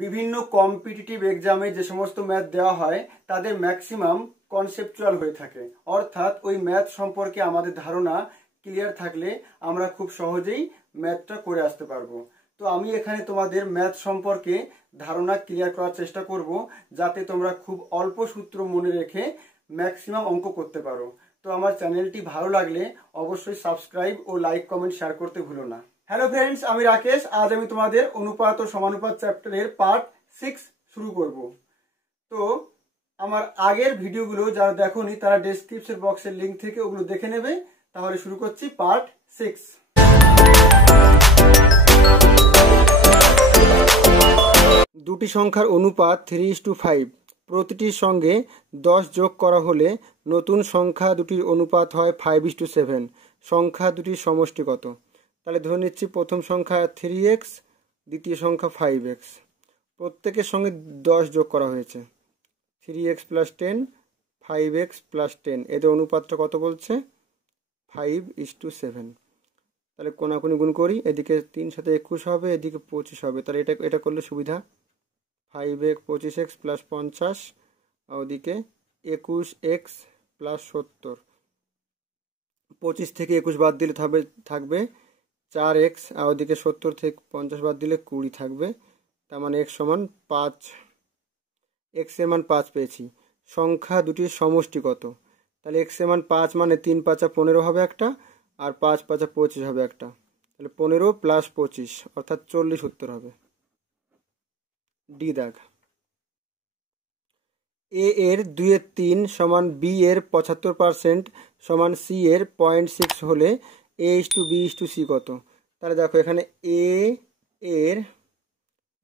বিভিন্ন কম্পিটিটিভ এক্সামে যে সমস্ত ম্যাথ দেওয়া হয় তাদের ম্যাক্সিমাম কনসেপচুয়াল হয়ে থাকে, অর্থাৎ ওই ম্যাথ সম্পর্কে আমাদের ধারণা ক্লিয়ার থাকলে আমরা খুব সহজেই ম্যাথটা করে আসতে পারবো। তো আমি এখানে তোমাদের ম্যাথ সম্পর্কে ধারণা ক্লিয়ার করার চেষ্টা করব, যাতে তোমরা খুব অল্প সূত্র মনে রেখে ম্যাক্সিমাম অঙ্ক করতে পারো। তো আমার চ্যানেলটি ভালো লাগলে অবশ্যই সাবস্ক্রাইব ও লাইক কমেন্ট শেয়ার করতে ভুলো না। হ্যালো ফ্রেন্ডস, আমি রাকেশ। আজ আমি তোমাদের অনুপাত ও সমানুপাত চ্যাপ্টারের পার্ট 6 শুরু করব। তো আমার আগের ভিডিওগুলো যারা দেখোনি তারা ডেসক্রিপশন বক্সের লিঙ্ক থেকে ওগুলো দেখে নেবে। তাহলে শুরু করছি পার্ট 6। দুটি সংখ্যার অনুপাত 3:5, প্রতিটির সঙ্গে 10 যোগ করা হলে নতুন সংখ্যা দুটির অনুপাত হয় 5:7। সংখ্যা দুটির সমষ্টি কত? তাহলে ধরে নিচ্ছি প্রথম সংখ্যা 3x, দ্বিতীয় সংখ্যা 5x। প্রত্যেকের সঙ্গে 10 যোগ করা হয়েছে, 3x + 10, 5x + 10। এদের অনুপাতটা কত বলছে? 5:7। তাহলে কোনাকুনি গুণ করি, এদিকে 3 × 7 = 21 হবে, এদিকে 25 হবে। তাহলে এটা করলে সুবিধা, 5x 25x + 50, আর ওদিকে 21x + 70। 25 থেকে 21 বাদ দিলে থাকবে 4x, আর ওদিকে 70 থেকে 50 বাদ দিলে 20 থাকবে। তার মানে x সমান 5। x এর মান 5 পেয়েছি। সংখ্যা দুটির সমষ্টি কত? তাহলে x এর মান 5 মানে 3 × 5 = 15 হবে একটা, আর 5 × 5 = 25 হবে একটা। তাহলে 15 + 25 অর্থাৎ 40 উত্তর হবে। ডি দাগ। a এর 2/3 সমান b এর 75% সমান c এর 0.6 হলে a:b:c কত? তাহলে দেখো এখানে a এর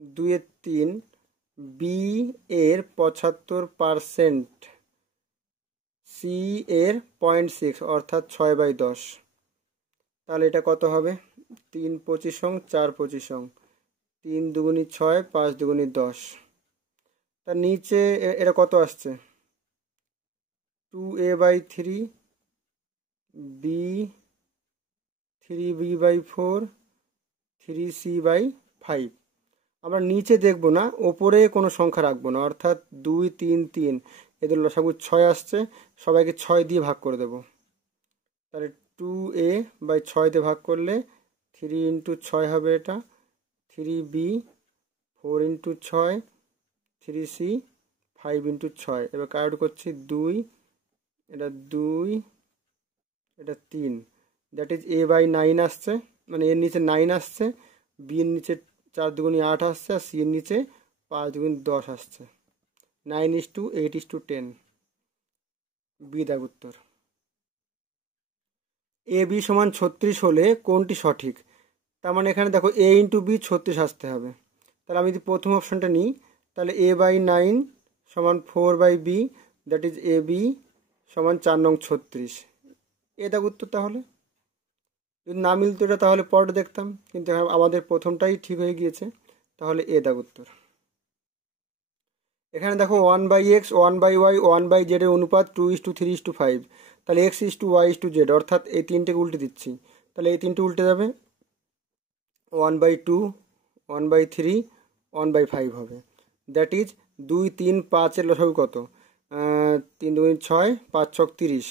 2/3, b এর 75%, c এর 0.6 অর্থাৎ 6/10। তাহলে এটা কত হবে? 3 × 25 = 4 × 25, 3 × 2 = 6, 5 × 2 = 10। তার নিচে এটা কত আসছে? 2a/3, b 3b/4, 3c/5। আমরা নিচে দেখব না, ওপরে কোনো সংখ্যা রাখবো না, অর্থাৎ 2 3 3 এদের লসাগু 6 আসছে, সবাইকে 6 দিয়ে ভাগ করে দেব। তাহলে 2a/6 দিয়ে ভাগ করলে 3 × 6 হবে, এটা 3b, 4 × 6, 3c, 5 × 6। এবার কাউন্ট করছি 2, এটা 2, এটা 3। দ্যাট ইজ a/9 আসছে, মানে এর নিচে 9 আসছে, b এর নিচে 4 × 2 = 8 আসছে, আর c এর নিচে 5 × 2 = 10 আসছে। 9:8:10। বি দাগ উত্তর। ab সমান 36 হলে কোনটি সঠিক? তার মানে এখানে দেখো a × b 36 আসতে হবে। তাহলে আমি যদি প্রথম অপশনটা নিই, তাহলে a/9 সমান 4/b, দ্যাট ইজ ab সমান 4 নং 36। এ দাগ উত্তর। তাহলে যদি না মিলতো এটা, তাহলে পরটা দেখতাম, কিন্তু আমাদের প্রথমটাই ঠিক হয়ে গিয়েছে। তাহলে এ দাগ উত্তর। এখানে দেখো 1/x, 1/y, 1/z এর অনুপাত 2:3:5। তাহলে x:y:z, অর্থাৎ এই তিনটেকে উল্টে দিচ্ছি। তাহলে এই তিনটে উল্টে যাবে, 1/2, 1/3, 1/5 হবে। দ্যাট ইজ 2 3 5 এর লসাগু কত? 3 × 2 = 6, 5 × 6 = 30।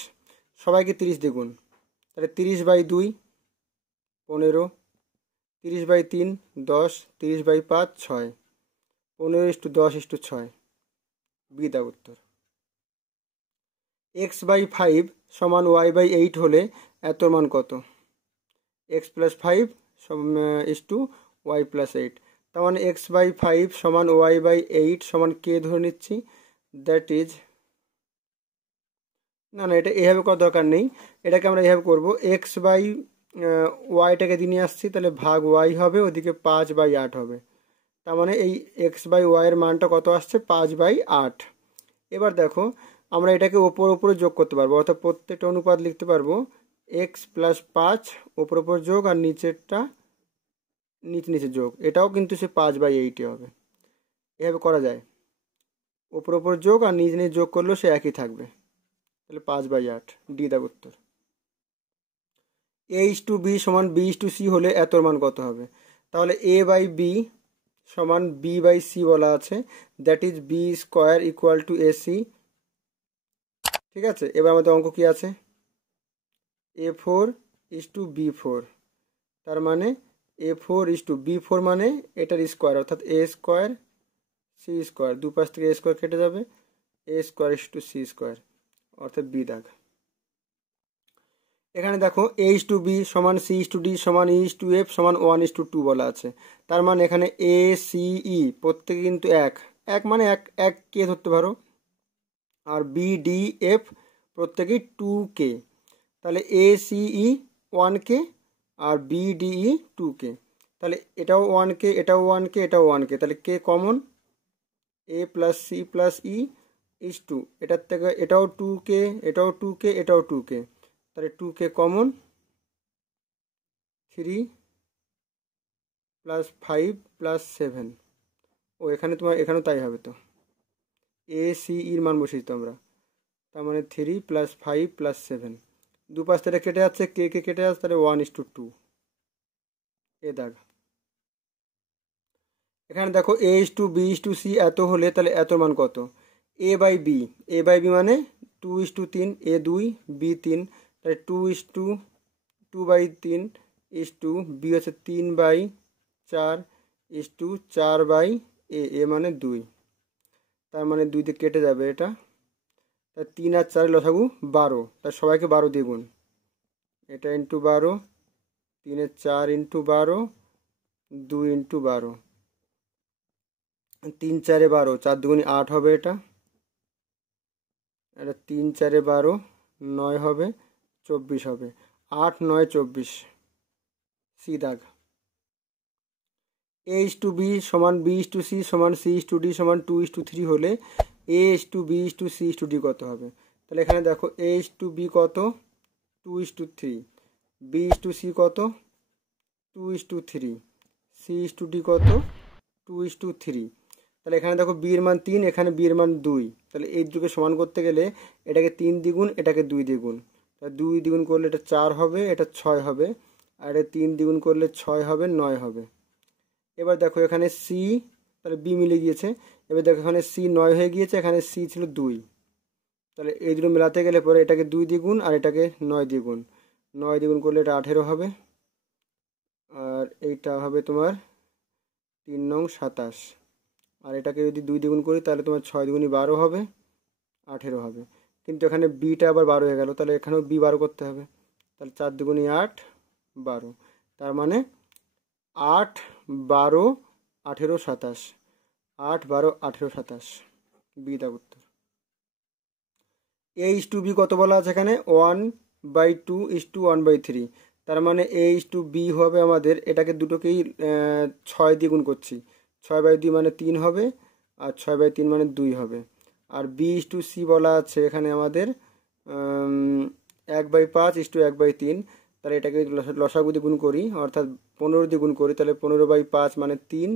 সবাইকে 30 দিয়ে গুণ। তাহলে 30/2 15, 30/3 10, 30/5 6, 15:10:6। বি দাগ উত্তর। x/5 সমান y/8 হলে এত মান কত? x + 5 y + 8। তার মানে x/5 সমান y/8 সমান কে ধরে নিচ্ছি। দ্যাট ইজ, না এটা এভাবে করার দরকার নেই, এটাকে আমরা এভাবে করবো, x/yটাকে দিয়ে নিয়ে আসছি, তাহলে ভাগ y হবে, ওদিকে 5/8 হবে। তার মানে এই x/y এর মানটা কত আসছে? 5/8। এবার দেখো আমরা এটাকে ওপরে যোগ করতে পারবো, অর্থাৎ প্রত্যেকটা অনুপাত লিখতে পারবো x + 5 ওপর যোগ, আর নিচেরটা নিচে যোগ। এটাও কিন্তু সে 5/8 হবে। এভাবে করা যায়, ওপর যোগ আর নিচে যোগ করলেও সে একই থাকবে। তাহলে 5/8। ডি দাগ উত্তর। a:b সমান b:c হলে এতর মান কত হবে? তাহলে a/b সমান বি বাই সি বলা আছে, that is B square equal to AC. ঠিক আছে, এবার আমাদের অঙ্ক কি আছে, A4:B4, তার মানে A4:B4 মানে এটার স্কোয়ার অর্থাৎ এ স্কোয়ার সি স্কোয়ার, দুপাশ থেকে এ স্কোয়ার কেটে যাবে, A²:C স্কোয়ার অর্থাৎ বি দাগ। এখানে দেখো A:B সমান C:D সমান E:F সমান 1:2 বলা আছে, তার মানে এখানে এ সি ই প্রত্যেকে কিন্তু এক মানে এক কে ধরতে পারো, আর বি ডি এফ প্রত্যেকেই 2K, তাহলে এ সি ই 1K আর বি ডি ই 2K, তাহলে এটাও 1K এটাও 1K এটাও 1K, তাহলে কে কমন, A+C+E:2, এটার থেকে এটাও 2K এটাও 2K এটাও 2K, তাহলে 2K কমন, 3 + 5 + 7, ও এখানে তোমার এখানেও তাই হবে, তো এ সি ইর মান বসিয়ে দিতে আমরা, তার মানে 3 + 5 + 7, দুপাশ থেকে কেটে যাচ্ছে, কে কেটে যাচ্ছে, তাহলে 1:2 এ দাগ। এখানে দেখো A:B:C এত হলে তাহলে এত মান কত, A/B মানে 2:3, A2 B3, তাহলে 2:2/3 বি হচ্ছে 3/4 এ মানে 2, তার মানে 2 দিয়ে কেটে যাবে এটা, তার 3 আর 4 লসাগু 12, তার সবাইকে 12 দিয়ে গুণ, এটা ইন্টু 12, 3 4 ইন্টু 12, 2 ইন্টু 12, 3 4 12, 4 2 8 হবে, এটা 3 4 12, 9 হবে, 24 হবে, 8 9 24 সি দাগ। A:B সমান B:C সমান C:D সমান 2:3 হলে A:B:C:D কত হবে, তাহলে এখানে দেখো A:B কত 2:3, B:C কত 2:3, C:D কত 2:3, তাহলে এখানে দেখো বি এর মান 3, এখানে বি এর মান 2, তাহলে এই দুটোকে সমান করতে গেলে এটাকে 3 দ্বিগুণ এটাকে 2 দ্বিগুণ, তাহলে 2 দ্বিগুণ করলে এটা 4 হবে, এটা 6 হবে, আর এটা 3 দ্বিগুণ করলে 6 হবে 9 হবে। এবার দেখো এখানে সি, তাহলে বি মিলে গিয়েছে, এবার দেখো এখানে সি 9 হয়ে গিয়েছে, এখানে সি ছিল 2, তাহলে এই দুটো মেলাতে গেলে পরে এটাকে 2 দ্বিগুণ আর এটাকে 9 দ্বিগুণ, 9 দ্বিগুণ করলে এটা 18 হবে, আর এইটা হবে তোমার 3 নং 27, আর এটাকে যদি 2 দ্বিগুণ করি তাহলে তোমার 6 দ্বিগুণী 12 হবে, 18 হবে, কিন্তু এখানে বিটা আবার 12 হয়ে গেল, তাহলে এখানেও বি 12 করতে হবে, তাহলে 4 দ্বিগুণী 8 12, তার মানে 8 12 18 27, 8 12 18 27 বি দা উত্তর। A:B কত বলা আছে এখানে 1/2:1/3, তার মানে A:B হবে আমাদের, এটাকে দুটোকেই 6 দিয়ে গুণ করছি, 6/2 মানে 3 হবে, আর 6/3 মানে 2 হবে, আর B:C বলা আছে এখানে আমাদের 1/5:1/3, তাহলে এটাকে লসাগু দিয়ে গুণ করি অর্থাৎ 15 দিয়ে গুণ করি, তাহলে 15/5 মানে 3,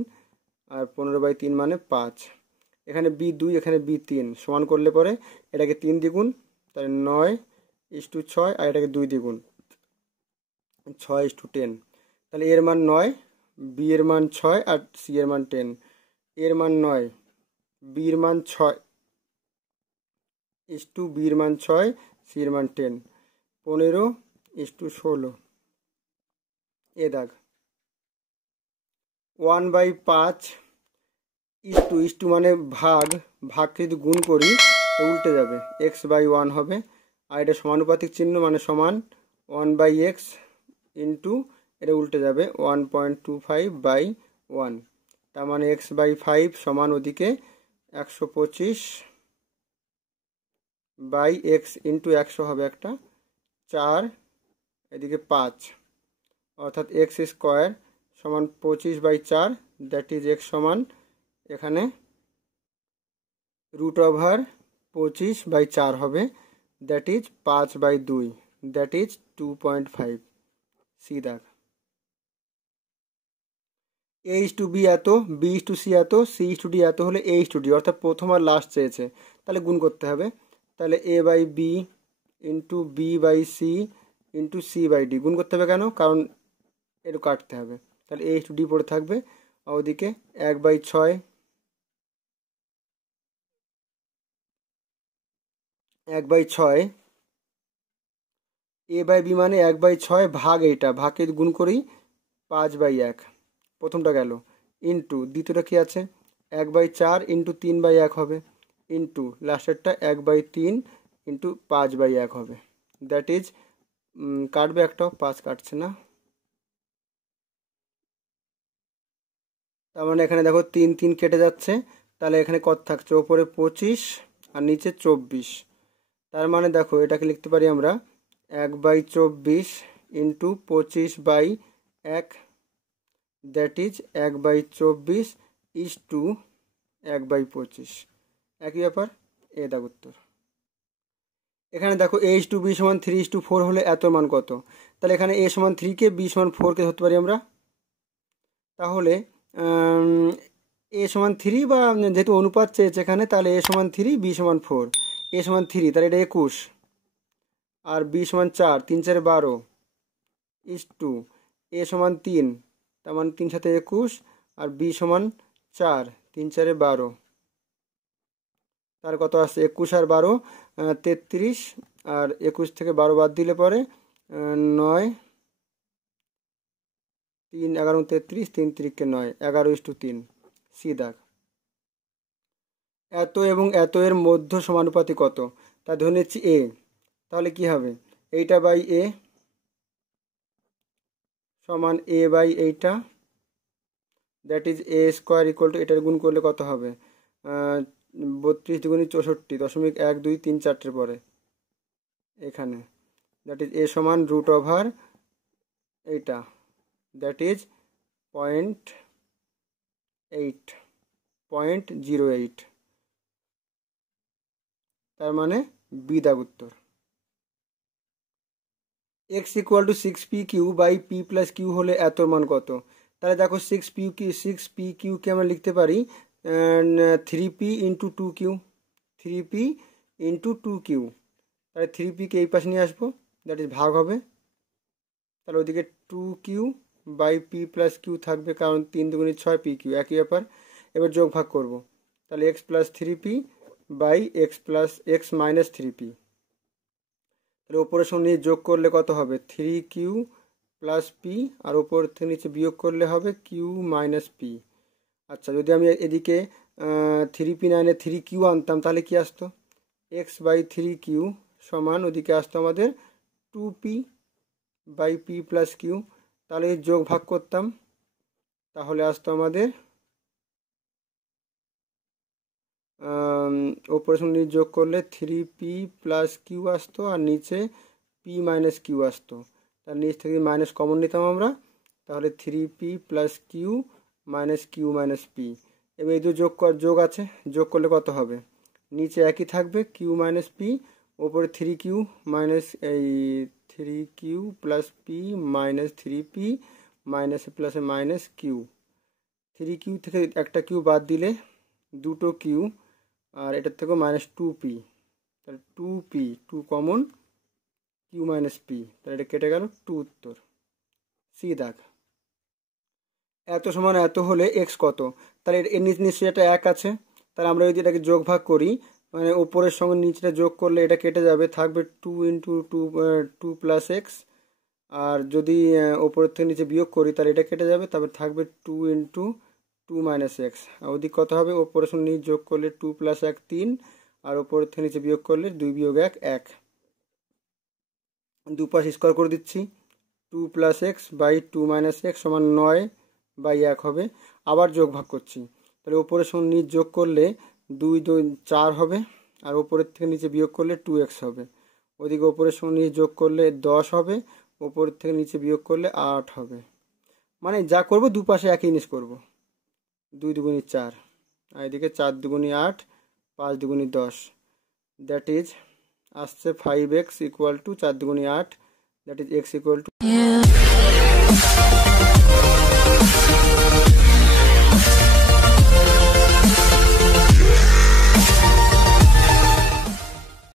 আর 15/3 মানে 5, এখানে B2 এখানে B3 সমান করলে পরে এটাকে 3 দ্বিগুণ, তাহলে 9:6, আর এটাকে 2 দ্বিগুণ 6:10, তাহলে এর মান 9, বি এর মান 6 আর সি এর মান 10, এর মান 9, বি এর মান 6 বি এর মান 6, সি এর মান 10, 15:16 এ দাগ। 1/5 মানে ভাগকে যদি গুণ করি উল্টে যাবে, x/1 হবে, আর এটা সমানুপাতিক চিহ্ন মানে সমান 1/x ইন্টু এটা উল্টে যাবে 1.25/1, তার মানে x/5 সমান ওদিকে 125/x ইন্টু 100 হবে একটা 4, এদিকে 5, অর্থাৎ x² সমান 25/4, দ্যাট ইজ x সমান এখানে √25/4 হবে, that is 5/2, that is 2.5 C দাগ। A:B এত, B:C এত, C:D এত হলে A:D অর্থাৎ প্রথম আর লাস্ট চেয়েছে, তাহলে গুণ করতে হবে, তাহলে A/B into B/C into C/D গুণ করতে হবে, কেন, কারণ একটু কাটতে হবে, তাহলে A:D পড়ে থাকবে, আর ওদিকে 1/6, 1/6 a/b মানে 1/6 ভাগ এইটা, ভাগে গুণ করি 5/1, প্রথমটা গেল, ইন্টু দ্বিতীয়টা কি আছে 1/4 ইন্টু 3/1 হবে, ইন্টু লাস্টেরটা 1/3 ইন্টু 5/1 হবে। দ্যাট ইজ কাটবে একটা, 5 কাটছে না, তার মানে এখানে দেখো 3 3 কেটে যাচ্ছে, তাহলে এখানে কত থাকছে, ওপরে 25 আর নিচে 24। তার মানে দেখো এটাকে লিখতে পারি আমরা 1/24 into 25/1, that is 1/24 is to 1/25, একই ব্যাপার। এ দাগ উত্তর। এখানে দেখো a/b সমান 3:4 হলে এত মান কত, তাহলে এখানে a সমান 3 কে b সমান 4 কে ধরতে পারি আমরা। তাহলে a সমান 3, বা যেহেতু অনুপাত চেয়েছে এখানে, তাহলে a সমান 3 b সমান 4, a সমান 3 তাহলে এটা 21 আর b সমান 4, 3 4 12 ইজ টু a সমান 3, তার মানে 3 7 21 আর b সমান 4, 3 4 12, তার কত আসছে 21 আর 12 33, আর 21 থেকে 12 বাদ দিলে পরে 9, 3 11 33, 3 3 কে 9, 11:3, সি দাগ। এত এবং এত এর মধ্য সমানুপাতি কত, তা ধরে নিচ্ছি এ, তাহলে কি হবে এইটা বাই এ সমান এ বাই এইটা, that is A square equal two, এটার গুণ করলে কত হবে 32 দুগুণী 64, 1 2 3 4 পরে এখানে, দ্যাট ইজ এ সমান রুট ওভার এইটা, দ্যাট ইজ 0.08, তার মানে বি দাগ উত্তর। x equal to 6pq by p plus Q হলে এত মান কত, তাহলে দেখো 6pq কে আমরা লিখতে পারি 3p into 2q, 3p into 2q, তাহলে 3p কে এই পাশে নিয়ে আসবো, দ্যাট ইজ ভাগ হবে, তাহলে ওদিকে 2q by p plus Q থাকবে, কারণ 3 দুগুণী 6 pq, একই ব্যাপার। এবার যোগ ভাগ করব, তাহলে x plus 3p by x minus 3p, তাহলে ওপরের সঙ্গে নিয়ে যোগ করলে কত হবে 3q প্লাস p, আর ওপর থেকে নিচে বিয়োগ করলে হবে q মাইনাস p। আচ্ছা, যদি আমি এদিকে 3p না এনে 3q আনতাম তাহলে কি আসতো, x বাই 3q সমান ওদিকে আসতো আমাদের 2p by p plus q, তাহলে যোগ ভাগ করতাম, তাহলে আসতো আমাদের ওপরের সঙ্গে যোগ করলে 3p প্লাস কিউ আসতো, আর নিচে p মাইনাস কিউ আসতো, তার নিচ থেকে মাইনাস কমন নিতাম আমরা, তাহলে 3p plus Q minus Q minus p। এবার এই যোগ আছে, যোগ করলে কত হবে, নিচে একই থাকবে কিউ মাইনাস p, ওপরে 3q মাইনাস এই 3q plus p minus 3p minus প্লাসে মাইনাস কিউ, 3q থেকে একটা কিউ বাদ দিলে দুটো কিউ, আর এটার থেকেও মাইনাস 2p, তাহলে 2p 2 common, Q minus p, তাহলে এটা কেটে গেল 2 উত্তর, সি দাগ। এত সমান এত হলে এক্স কত, তাহলে এর নিশ্চয়ই এটা 1 আছে, তাহলে আমরা যদি এটাকে যোগ ভাগ করি, মানে ওপরের সঙ্গে নিচেটা যোগ করলে এটা কেটে যাবে, থাকবে 2 ইন্টু 2 প্লাস এক্স, আর যদি ওপরের থেকে নিচে বিয়োগ করি তাহলে এটা কেটে যাবে, তারপর থাকবে 2 ইন্টু 2 মাইনাস এক্স, আর ওদিক কত হবে, ওপরের সঙ্গে নিচে যোগ করলে 2 প্লাস 1 3, আর ওপরের থেকে নিচে বিয়োগ করলে 2 বিয়োগ 1 1, দুপাশ স্কোয়ার করে দিচ্ছি, 2 plus X by 2 minus X সমান 9/1 হবে। আবার যোগ ভাগ করছি, তাহলে ওপরের সঙ্গে নিচ যোগ করলে 2 2 4 হবে, আর ওপরের থেকে নিচে বিয়োগ করলে 2x হবে, ওদিকে ওপরের সঙ্গে নিচ যোগ করলে 10 হবে, ওপরের থেকে নিচে বিয়োগ করলে 8 হবে। মানে যা করব দুপাশে একই জিনিস করব, 2 দুগুণী 4, আর এদিকে 4 দুগুণী 8, 5 দুগুণী 10, দ্যাট ইজ আসছে 5x equal to 4 দুগুণী 8, that is x equal two